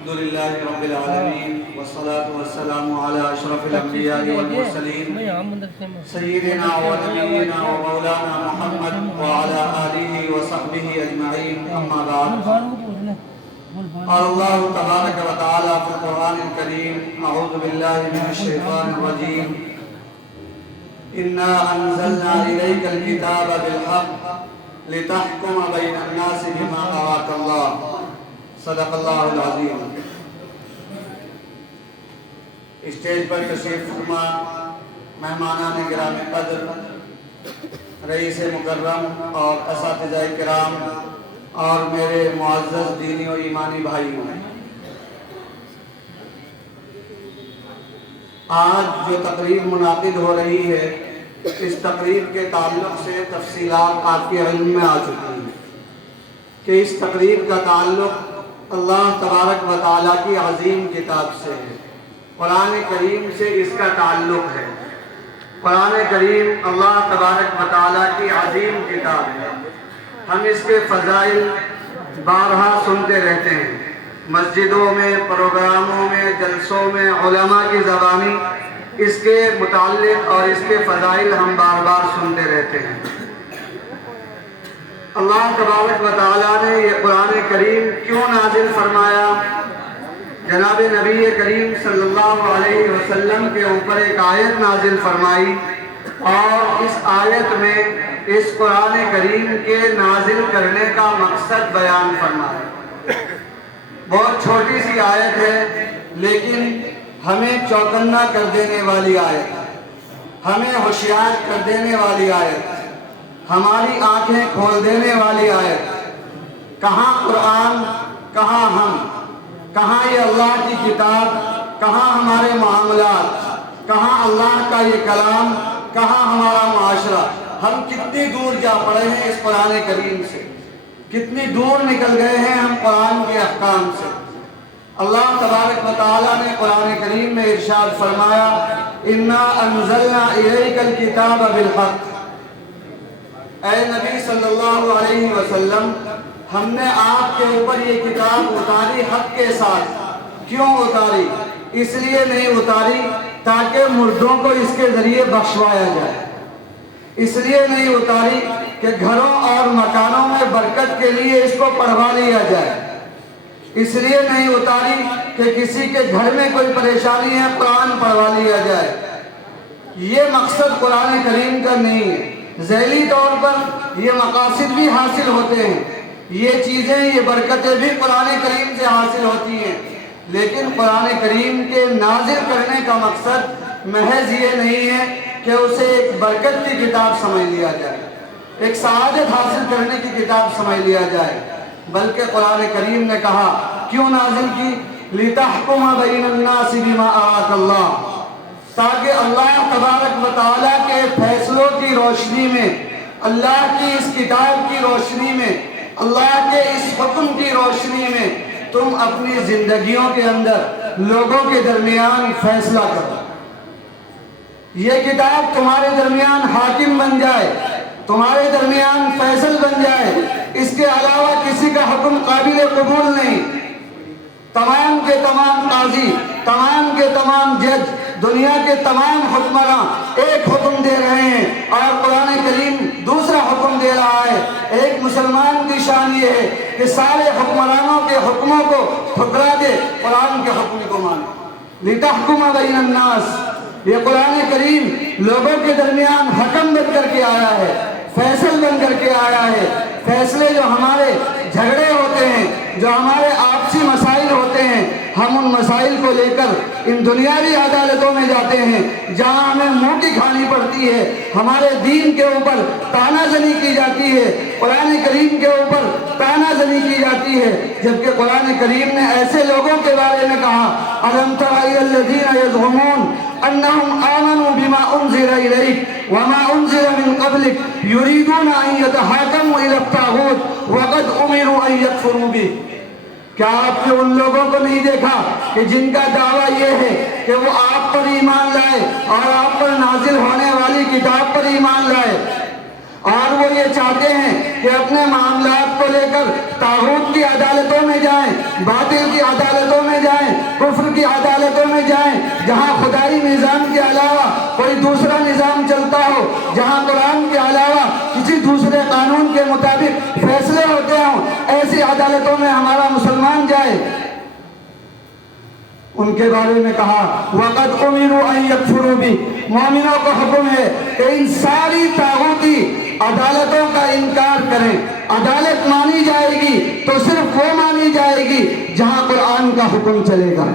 الحمدللہ رب العالمین والصلاة والسلام علی اشرف الانبیاء والمرسلین سیدنا و نبینا و مولانا محمد وعلی آلہ وصحبہ اجمعین اما بعد قال اللہ تبارک و تعالی فی القرآن الکریم اعوذ باللہ من الشیطان الرجیم انا انزلنا الیک الکتاب بالحق لتحکم بین الناس بما اراک اللہ صدق اللہ العظیم۔ اسٹیج پر تشریف فرما مہمانان گرام قدر، رئیس مکرم اور اساتذہ کرام اور میرے معزز دینی و ایمانی بھائیوں، آج جو تقریب منعقد ہو رہی ہے اس تقریب کے تعلق سے تفصیلات آپ کے علم میں آ چکی ہیں کہ اس تقریب کا تعلق اللہ تبارک و تعالیٰ کی عظیم کتاب سے ہے، قرآن کریم سے اس کا تعلق ہے۔ قرآن کریم اللہ تبارک و تعالیٰ کی عظیم کتاب ہے، ہم اس کے فضائل بارہا سنتے رہتے ہیں، مسجدوں میں، پروگراموں میں، جلسوں میں علماء کی زبانی اس کے متعلق اور اس کے فضائل ہم بار بار سنتے رہتے ہیں۔ اللہ تبارک و تعالیٰ نے یہ قرآن کریم کیوں نازل فرمایا؟ جناب نبی کریم صلی اللہ علیہ وسلم کے اوپر ایک آیت نازل فرمائی اور اس آیت میں اس قرآن کریم کے نازل کرنے کا مقصد بیان فرمایا۔ بہت چھوٹی سی آیت ہے لیکن ہمیں چوکنا کر دینے والی آیت، ہمیں ہوشیار کر دینے والی آیت، ہماری آنکھیں کھول دینے والی آیت۔ کہاں قرآن، کہاں ہم، کہاں یہ اللہ کی کتاب، کہاں ہمارے معاملات، کہاں اللہ کا یہ کلام، کہاں ہمارا معاشرہ۔ ہم کتنی دور جا پڑے ہیں اس قرآن کریم سے، کتنی دور نکل گئے ہیں ہم قرآن کے احکام سے۔ اللہ تبارک و تعالیٰ نے قرآن کریم میں ارشاد فرمایا انا انزلنا الیک الکتاب بالحق۔ اے نبی صلی اللہ علیہ وسلم، ہم نے آپ کے اوپر یہ کتاب اتاری حق کے ساتھ۔ کیوں اتاری؟ اس لیے نہیں اتاری تاکہ مردوں کو اس کے ذریعے بخشوایا جائے، اس لیے نہیں اتاری کہ گھروں اور مکانوں میں برکت کے لیے اس کو پڑھوا لیا جائے، اس لیے نہیں اتاری کہ کسی کے گھر میں کوئی پریشانی ہے قرآن پڑھوا لیا جائے۔ یہ مقصد قرآن کریم کا نہیں ہے۔ ذیلی طور پر یہ مقاصد بھی حاصل ہوتے ہیں، یہ چیزیں، یہ برکتیں بھی قرآن کریم سے حاصل ہوتی ہیں، لیکن قرآن کریم کے نازل کرنے کا مقصد محض یہ نہیں ہے کہ اسے ایک برکت کی کتاب سمجھ لیا جائے، ایک سعادت حاصل کرنے کی کتاب سمجھ لیا جائے، بلکہ قرآن کریم نے کہا کیوں نازل کی؟ لِتَحْكُمَ بَيْنَ النَّاسِ بِمَا أَرَاكَ اللَّهُ، تاکہ اللہ تبارک و تعالیٰ کے فیصلوں کی روشنی میں، اللہ کی اس کتاب کی روشنی میں، اللہ کے اس حکم کی روشنی میں تم اپنی زندگیوں کے اندر لوگوں کے درمیان فیصلہ کرو۔ یہ کتاب تمہارے درمیان حاکم بن جائے، تمہارے درمیان فیصل بن جائے، اس کے علاوہ کسی کا حکم قابل قبول نہیں۔ تمام کے تمام قاضی، تمام کے تمام جج، دنیا کے تمام حکمراں ایک حکم دے رہے ہیں اور قرآن کریم دوسرا حکم دے رہا ہے۔ ایک مسلمان کی شان یہ ہے کہ سارے حکمرانوں کے حکموں کو ٹھکرا دے، قرآن کے حکم کو مانے۔ لِتَحْكُمَ بَيْنَ النَّاسِ، یہ قرآن کریم لوگوں کے درمیان حکم بن کر کے آیا ہے، فیصل بن کر کے آیا ہے۔ فیصلے جو ہمارے جھگڑے ہوتے ہیں، جو ہمارے آپسی مسائل ہوتے ہیں، ہم ان مسائل کو لے کر ان دنیاوی عدالتوں میں جاتے ہیں جہاں ہمیں منہ کی کھانی پڑتی ہے، ہمارے دین کے اوپر تانا زنی کی جاتی ہے، قرآن کریم کے اوپر تانا زنی کی جاتی ہے، جبکہ قرآن کریم نے ایسے لوگوں کے بارے میں کہا أَلَمْ تَرَ إِلَى الَّذِينَ يَزْعُمُونَ أَنَّهُمْ آمَنُوا بِمَا أُنزِلَ إِلَيْكَ وَمَا أُنزِلَ مِن قَبْلِكَ يُرِيدُونَ أَن يَتَحَاكَمُوا إِلَى الطَّاغُوتِ وَقَدْ أُمِرُوا أَن يَكْفُرُوا بِهِ۔ کیا آپ نے ان لوگوں کو نہیں دیکھا کہ جن کا دعویٰ یہ ہے کہ وہ آپ پر ایمان لائے اور آپ پر نازل ہونے والی کتاب پر ایمان لائے؟ اور وہ یہ چاہتے ہیں کہ اپنے معاملات کو لے کر طاغوت کی عدالتوں میں جائیں، باطل کی عدالتوں میں جائیں، کفر کی عدالتوں میں جائیں، جہاں خدائی نظام کے علاوہ کوئی دوسرا نظام چلتا ہو، جہاں قرآن کے علاوہ کسی دوسرے قانون کے مطابق فیصلے ہوتے ہوں، ایسی عدالتوں میں ہمارا مسلمان جائے۔ ان کے بارے میں کہا وَقَدْ أُمِرُوا أَن يَكْفُرُوا بِهِ، مومنوں کو حکم ہے کہ ان ساری طاغوتی عدالتوں کا انکار کریں۔ عدالت مانی جائے گی تو صرف وہ مانی جائے گی جہاں قرآن کا حکم چلے گا،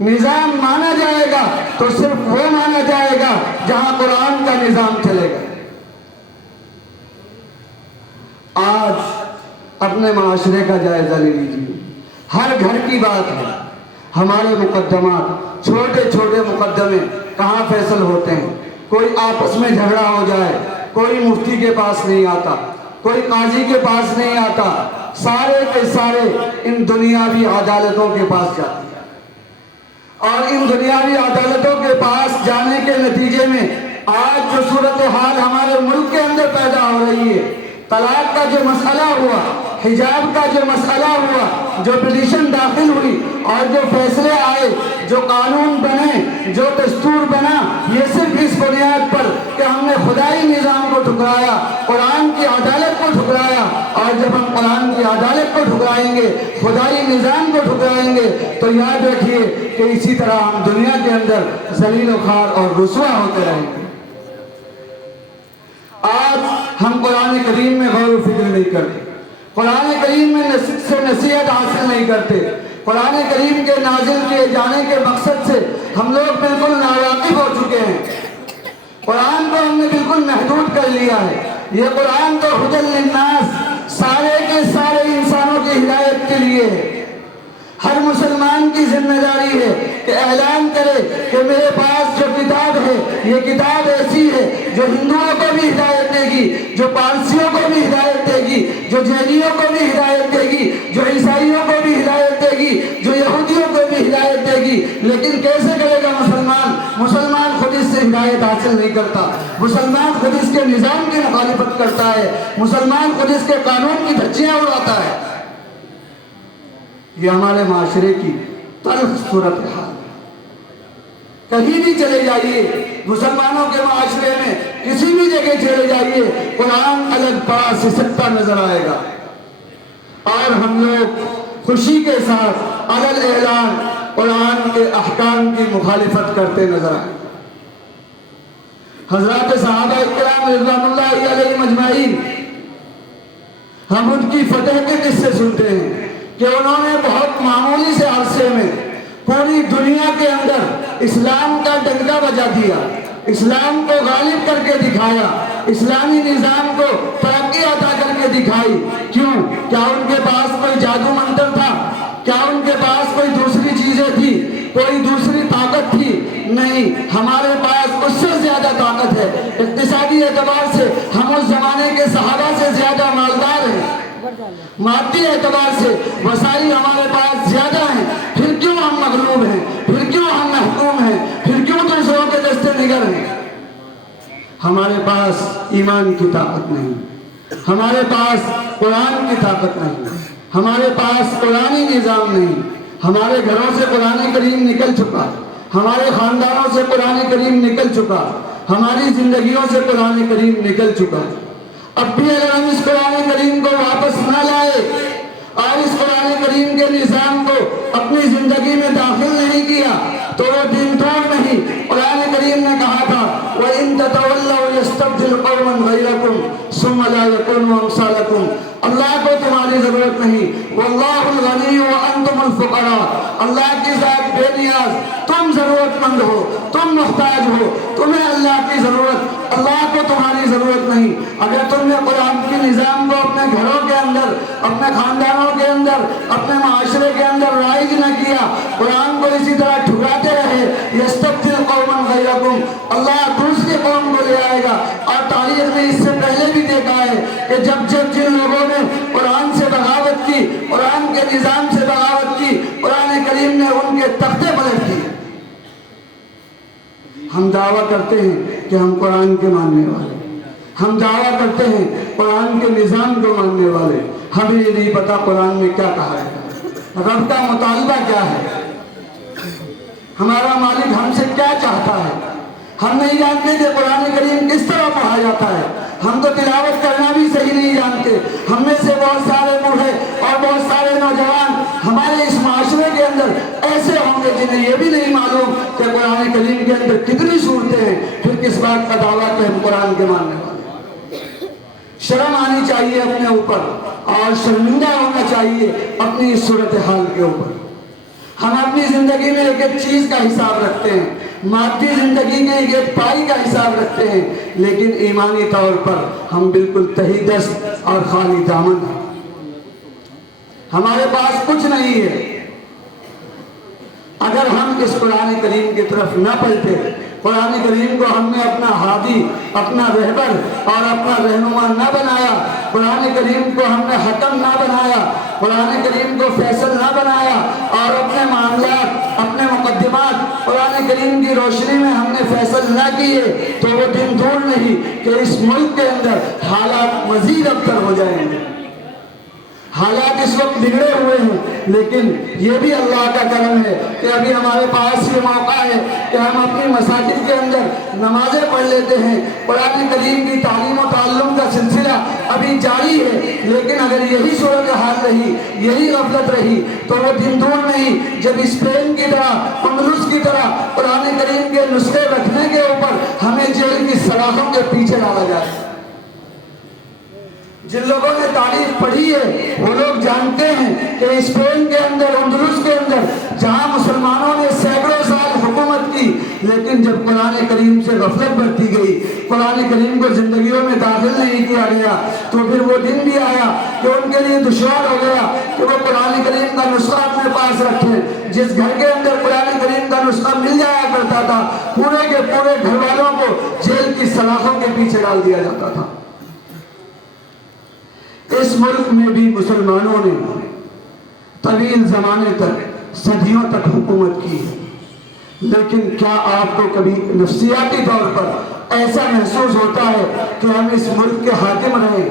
نظام مانا جائے گا تو صرف وہ مانا جائے گا جہاں قرآن کا نظام چلے گا۔ آج اپنے معاشرے کا جائزہ لے لیجیے، ہر گھر کی بات ہے، ہمارے مقدمات، چھوٹے چھوٹے مقدمے کہاں فیصل ہوتے ہیں۔ کوئی آپس میں جھگڑا ہو جائے، کوئی مفتی کے پاس نہیں آتا، کوئی قاضی کے پاس نہیں آتا، سارے کے سارے ان دنیاوی عدالتوں کے پاس جاتے ہیں، اور ان دنیاوی عدالتوں کے پاس جانے کے نتیجے میں آج جو صورتحال ہمارے ملک کے اندر پیدا ہو رہی ہے، طلاق کا جو مسئلہ ہوا، حجاب کا جو مسئلہ ہوا، جو پٹیشن داخل ہوئی اور جو فیصلے آئے، جو قانون بنے، جو دستور بنا، یہ صرف اس بنیاد پر کہ ہم نے خدائی نظام کو ٹھکرایا، قرآن کی عدالت کو ٹھکرایا، اور جب ہم قرآن کی عدالت کو ٹھکرائیں گے، خدائی نظام کو ٹھکرائیں گے، تو یاد رکھیے کہ اسی طرح ہم دنیا کے اندر ذلیل و خوار اور رسوا ہوتے رہیں گے۔ آج ہم قرآن کریم میں غور و فکر نہیں کرتے، قرآن کریم میں سے نصیحت حاصل نہیں کرتے، قرآن کریم کے نازل کیے جانے کے مقصد سے ہم لوگ بالکل ناواقف ہو چکے ہیں۔ قرآن کو ہم نے بالکل محدود کر لیا ہے۔ یہ قرآن تو ہدی للناس، سارے کے سارے انسانوں کی ہدایت کے لیے ہے۔ ہر مسلمان کی ذمہ داری ہے کہ اعلان کرے کہ میرے پاس جو کتاب ہے، یہ کتاب ایسی ہے جو ہندوؤں کو بھی ہدایت دے گی، جو پارسیوں کو بھی ہدایت دے گی، جو جینیوں کو بھی ہدایت دے گی، جو عیسائیوں کو بھی ہدایت دے گی، جو یہودیوں کو بھی ہدایت دے گی۔ لیکن کیسے کرے گا مسلمان خود اس سے ہدایت حاصل نہیں کرتا، مسلمان خود اس کے نظام کی مخالفت کرتا ہے، مسلمان خود اس کے قانون کی دھجیاں اڑاتا ہے۔ یہ ہمارے معاشرے کی تلخ صورتحال ہے۔ کہیں بھی چلے جائیے، مسلمانوں کے معاشرے میں کسی بھی جگہ چلے جائیے، قرآن الگ پڑا سسکتا نظر آئے گا، اور ہم لوگ خوشی کے ساتھ علل اعلان قرآن کے احکام کی مخالفت کرتے نظر آئے۔ حضرات صحابہ کرام رضوان اللہ علیہم اجمعین، ہم ان کی فتح کے قصے سنتے ہیں کہ انہوں نے بہت معمولی سے عرصے میں پوری دنیا کے اندر اسلام کا ڈنکا بجا دیا، اسلام کو غالب کر کے دکھایا، اسلامی نظام کو ترقی عطا کر کے دکھائی۔ کیوں؟ کیا ان کے پاس کوئی جادو منتر تھا؟ کیا ان کے پاس کوئی دوسری چیزیں تھی، کوئی دوسری طاقت تھی؟ نہیں، ہمارے پاس اس سے زیادہ طاقت ہے۔ اقتصادی اعتبار سے ہم اس زمانے کے صحابہ سے زیادہ مالدار ہیں، مادی اعتبار سے وسائل ہمارے پاس زیادہ ہیں، پھر کیوں ہم مغلوب ہیں، پھر کیوں ہم محکوم ہیں، پھر کیوں دوسروں کے دستے نگر ہیں؟ ہمارے پاس ایمان کی طاقت نہیں، ہمارے پاس قرآن کی طاقت نہیں، ہمارے پاس قرآنی نظام نہیں۔ ہمارے گھروں سے قرآن کریم نکل چکا، ہمارے خاندانوں سے قرآن کریم نکل چکا، ہماری زندگیوں سے قرآن کریم نکل چکا۔ اب بھی اگر ہم اس قرآن کریم کو واپس نہ لائے اور اس قرآن کریم کے نظام کو اپنی زندگی میں داخل نہیں کیا تو وہ دین توڑ نہیں۔ قرآن کریم نے کہا تھا وَإِن تَتَوَلَّوْا يَسْتَبْدِلْ قَوْمًا غَيْرَكُمْ ثُمَّ لَا يَكُونُوا أَمْثَالَكُمْ۔ اللہ کو تمہاری ضرورت نہیں، وَاللَّهُ الْغَنِيُّ وَأَنْتُمُ الْفُقَرَاءُ، اللہ کی ذات بے نیاز، تم ضرورت مند ہو، تم محتاج ہو، تمہیں اللہ کی ضرورت، اللہ کو تمہاری ضرورت نہیں۔ اگر تم نے قرآن کے نظام کو اپنے گھروں کے اندر، اپنے خاندانوں کے اندر، اپنے معاشرے کے اندر رائج نہ کیا، قرآن کو اسی طرح ٹھکراتے رہے، یستبدل قوما غیرکم، اللہ دوسری قوم کو لے آئے گا۔ اور تاریخ نے اس سے پہلے بھی دیکھا ہے کہ جب جن لوگوں نے قرآن سے بغاوت کی، قرآن کے نظام سے بغاوت کی، قرآن کریم نے ان کے تختے پلٹ دیے۔ ہم دعویٰ کرتے ہیں کہ ہم قرآن کے ماننے والے ہیں، ہم دعویٰ کرتے ہیں قرآن کے نظام کو ماننے والے، ہمیں یہ نہیں پتا قرآن میں کیا کہا ہے، رب کا مطالبہ کیا ہے، ہمارا مالک ہم سے کیا چاہتا ہے۔ ہم نہیں جانتے کہ قرآن کریم کس طرح پڑھا جاتا ہے، ہم تو تلاوت کرنا بھی صحیح نہیں جانتے۔ ہم میں سے بہت سارے بوڑھے اور بہت سارے نوجوان ہمارے اس معاشرے کے اندر ایسے ہوں گے جنہیں یہ بھی نہیں معلوم کہ قرآن کریم کے اندر کتنی صورتیں ہیں، پھر کس بات کا دعویٰ کہ ہم قرآن کے ماننے والے ہیں۔ شرم آنی چاہیے اپنے اوپر اور شرمندہ ہونا چاہیے اپنی اس صورتحال کے اوپر۔ ہم اپنی زندگی میں ایک ایک چیز کا حساب رکھتے ہیں، مادی زندگی میں ایک ایک پائی کا حساب رکھتے ہیں، لیکن ایمانی طور پر ہم بالکل تہی دست اور خالی دامن ہیں، ہمارے پاس کچھ نہیں ہے۔ اگر ہم اس قرآن کریم کی طرف نہ پلٹے، قرآن کریم کو ہم نے اپنا ہادی، اپنا رہبر اور اپنا رہنما نہ بنایا، قرآن کریم کو ہم نے حکم نہ بنایا، قرآن کریم کو فیصل نہ بنایا اور اپنے معاملات، اپنے مقدمات قرآن کریم کی روشنی میں ہم نے فیصل نہ کیے، تو وہ دن دور نہیں کہ اس ملک کے اندر حالات مزید ابتر ہو جائیں گے۔ حالات اس وقت بگڑے ہوئے ہیں، لیکن یہ بھی اللہ کا کرم ہے کہ ابھی ہمارے پاس یہ موقع ہے کہ ہم اپنی مساجد کے اندر نمازیں پڑھ لیتے ہیں، قرآن کریم کی تعلیم و تعلم کا سلسلہ ابھی جاری ہے۔ لیکن اگر یہی صورتحال رہی، یہی غفلت رہی، تو وہ دن دور نہیں جب اسپین کی طرح، اندلس کی طرح قرآن کریم کے نسخے رکھنے کے اوپر ہمیں جیل کی سلاخوں کے پیچھے ڈالا جائے۔ جن لوگوں نے تاریخ پڑھی ہے وہ لوگ جانتے ہیں کہ اسپین کے اندر، اندلس کے اندر، جہاں مسلمانوں نے سینکڑوں سال حکومت کی، لیکن جب قرآن کریم سے غفلت برتی گئی، قرآن کریم کو زندگیوں میں داخل نہیں کیا گیا، تو پھر وہ دن بھی آیا کہ ان کے لیے دشوار ہو گیا کہ وہ قرآن کریم کا نسخہ اپنے پاس رکھیں۔ جس گھر کے اندر قرآن کریم کا نسخہ مل جایا کرتا تھا، پورے کے پورے گھر والوں کو جیل کی سلاخوں کے پیچھے ڈال دیا جاتا تھا۔ اس ملک میں بھی مسلمانوں نے طویل زمانے تک، صدیوں تک حکومت کی ہے، لیکن کیا آپ کو کبھی نفسیاتی طور پر ایسا محسوس ہوتا ہے کہ ہم اس ملک کے حاکم رہے؟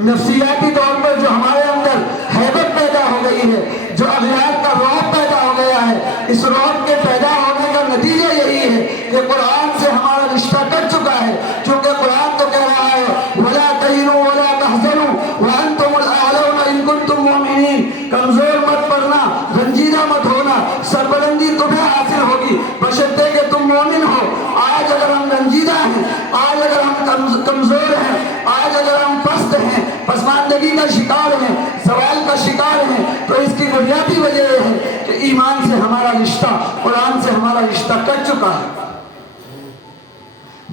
نفسیاتی طور پر جو ہمارے اندر ہیبت پیدا ہو گئی ہے، جو اغیار کا رعب پیدا ہو گیا ہے، اس رعب کے پیدا ہونے کا نتیجہ یہی ہے کہ قرآن سے ہمارا رشتہ کٹ چکا ہے، کیونکہ قرآن تو کہہ رہا ہے وَلَا تَهِنُوا وَلَا تَحْزَنُوا وَأَنْتُمُ الْأَعْلَوْنَ إِن كُنتُم مُؤْمِنِينَ۔ کمزور مت پڑنا، رنجیدہ مت ہونا، سربلندی تمہیں حاصل ہوگی بشرطے کہ تم مومن ہو۔ آج اگر ہم رنجیدہ ہیں، آج اگر ہم کمزور ہیں، آج اگر ہم پست ہیں، پسماندگی کا شکار ہیں، سوال کا شکار ہیں، تو اس کی بنیادی وجہ یہ ہے کہ ایمان سے ہمارا رشتہ، قرآن سے ہمارا رشتہ کٹ چکا ہے۔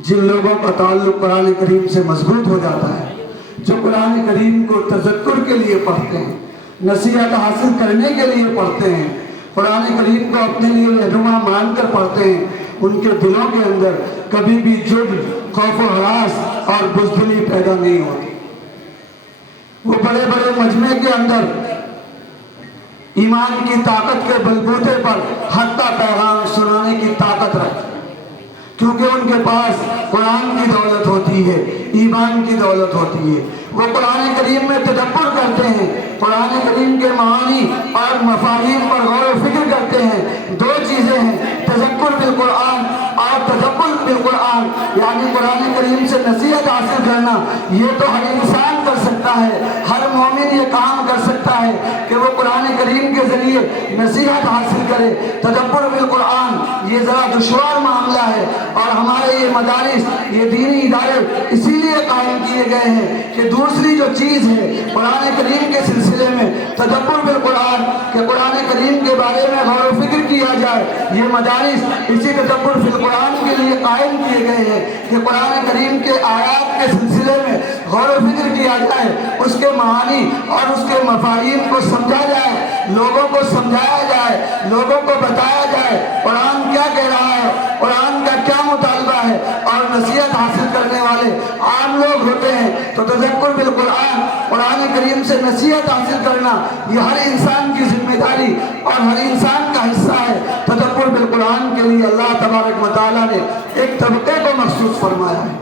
جن لوگوں کا تعلق قرآن کریم سے مضبوط ہو جاتا ہے، جو قرآن کریم کو تذکر کے لیے پڑھتے ہیں، نصیحت حاصل کرنے کے لیے پڑھتے ہیں، قرآن کریم کو اپنے لیے رہنما مان کر پڑھتے ہیں، ان کے دلوں کے اندر کبھی بھی جبن، خوف و ہراس اور بزدلی پیدا نہیں ہوتی۔ وہ بڑے بڑے مجمع کے اندر ایمان کی طاقت کے بلبوتے پر حق کا پیغام سنانے کی طاقت رکھتے ہیں، کیونکہ ان کے پاس قرآن کی دولت ہوتی ہے، ایمان کی دولت ہوتی ہے۔ وہ قرآن کریم میں تدبر کرتے ہیں، قرآن کریم کے معانی اور مفاہیم پر غور و فکر کرتے ہیں۔ دو چیزیں ہیں، تذکر بالقرآن اور تدبر بالقرآن، یعنی قرآن کریم سے نصیحت حاصل کرنا۔ یہ تو ہر انسان کر سکتا ہے، ہر مومن یہ کام کر سکتا ہے کہ وہ قرآن کریم کے ذریعے نصیحت حاصل کرے۔ تدبر بالقرآن یہ ذرا دشوار معاملہ ہے، اور ہمارے یہ مدارس، یہ دینی ادارے اسی لیے قائم کیے گئے ہیں کہ دوسری جو چیز ہے قرآن کریم کے سلسلے میں تدبر بالقرآن، کہ قرآن کریم کے بارے میں غور و فکر کیا جائے، یہ مدارس اسی تدبر بالقرآن کے لیے قائم کیے گئے ہیں کہ قرآن کریم کے آیات کے سلسلے میں غور و فکر کیا جائے، اس کے معانی اور اس کے مفاہیم کو سمجھا جائے، لوگوں کو سمجھایا جائے، لوگوں کو بتایا جائے قرآن کیا کہہ رہا ہے، قرآن کا کیا مطالبہ ہے۔ اور نصیحت حاصل کرنے والے عام لوگ ہوتے ہیں، تو تذکر بالقرآن، قرآن کریم سے نصیحت حاصل کرنا یہ ہر انسان کی ذمہ داری اور ہر انسان کا حصہ ہے۔ تذکر بالقرآن کے لیے اللہ تبارک و تعالیٰ نے ایک طبقے کو مخصوص فرمایا ہے۔